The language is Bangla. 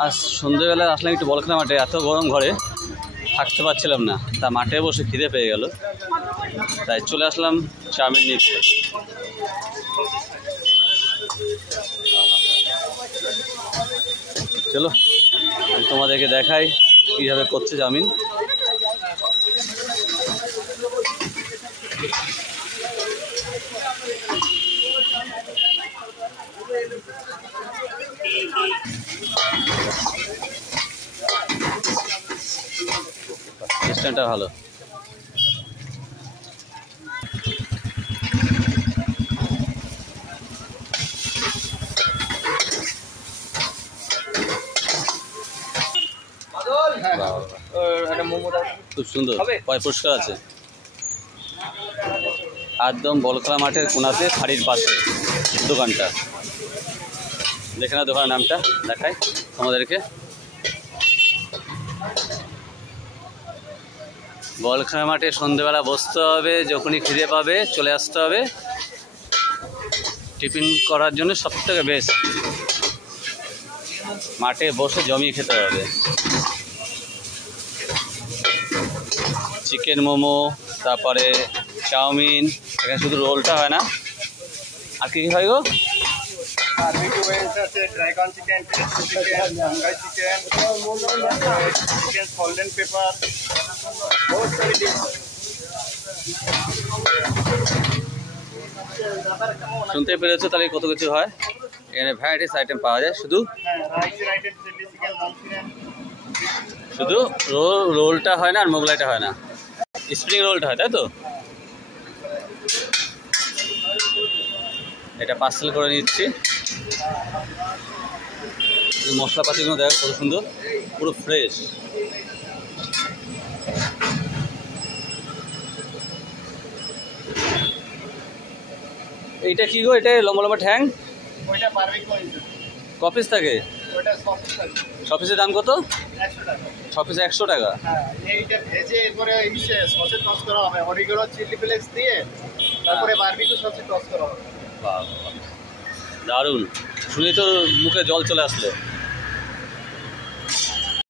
আজ সন্ধ্যেবেলায় আসলাম একটু বলখানা মাঠে, এত গরম ঘরে থাকতে পারছিলাম না, তা মাঠে বসে খিদে পেয়ে গেল, তাই চলে আসলাম চাউমিন নিতে। চলো তোমাদেরকে দেখাই কীভাবে করছে চাউমিন। স্ট্যান্ডটা ভালো। খুব সুন্দর, পরিষ্কার আছে, একদম বলখলা মাঠের কোনাতে ফাঁড়ির পাশে দোকানটা। দেখে না দোকানের নামটা দেখাই তোমাদেরকে। বলখলা মাঠে সন্ধ্যেবেলা বসতে হবে, যখনই খিদে পাবে চলে আসতে হবে, টিফিন করার জন্য সবথেকে বেস্ট। মাঠে বসে জমিয়ে খেতে হবে। চিকেন মোমো, তারপরে চাউমিন, এখানে শুধু রোলটা হয় না, আর কি হয় গো? Dragon chicken, chicken, Mumbai chicken, chicken salt and pepper, বহুত সারি ডিশ। শুনতে পেরেছো তাহলে কত কিছু হয় এখানে, ভ্যারাইটিস আইটেম পাওয়া যায়। শুধু শুধু রোলটা হয় না, আর মোগলাইটা হয় না, স্প্রিং রোলটা হয়, তাই তো? এটা পার্সেল করে নিচ্ছি। মশলাপাতিগুলো দেখ কত সুন্দর, পুরো ফ্রেশ। এইটা কি গো? এটা লম্বা লম্বা ঠ্যাং, কপিস থাকে? ছ পিসের দাম কত? 6 পিসে 100 টাকা। এইটা ভেজে এরপরে সসে টস করা হবে, অরিগানো চিলি ফ্লেক্স দিয়ে, তারপরে বারবিকিউ সসে টস করা হবে। দারুণ, শুনে তো মুখে জল চলে আসলো।